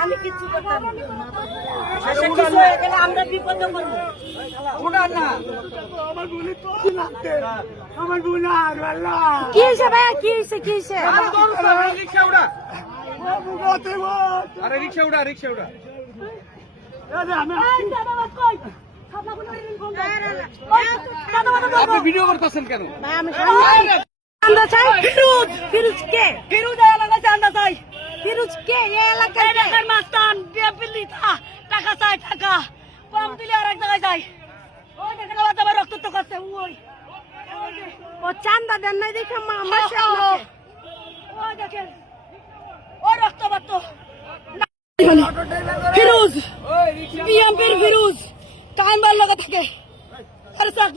আমি কিছু করতাম আমরা বিপদে পড়বো আমার গুনাহ কি হয়েছে ভাই কি হয়েছে কি হয়েছে আরে রিক্সা উড়া আপনি ভিডিও করতেছেন কেন? চান্দা চাই ফিরোজ ফিরোজ কে ফিরোজ এলাকা চান্দা চাই ফিরোজ কে এলাকার মাস্তান বিয়াপিলি টাকা চাই টাকা কম দিলে আর এক জায়গায় যাই ওই দেখেন আবার রক্ত তো করছে ওই ও চান্দা দেন নাই দেখে আমার ওই দেখেন ওই রক্ত বাত ফিরোজ বিএমপির ফিরোজ টাইম বার লাগা থাকে আরে স্যার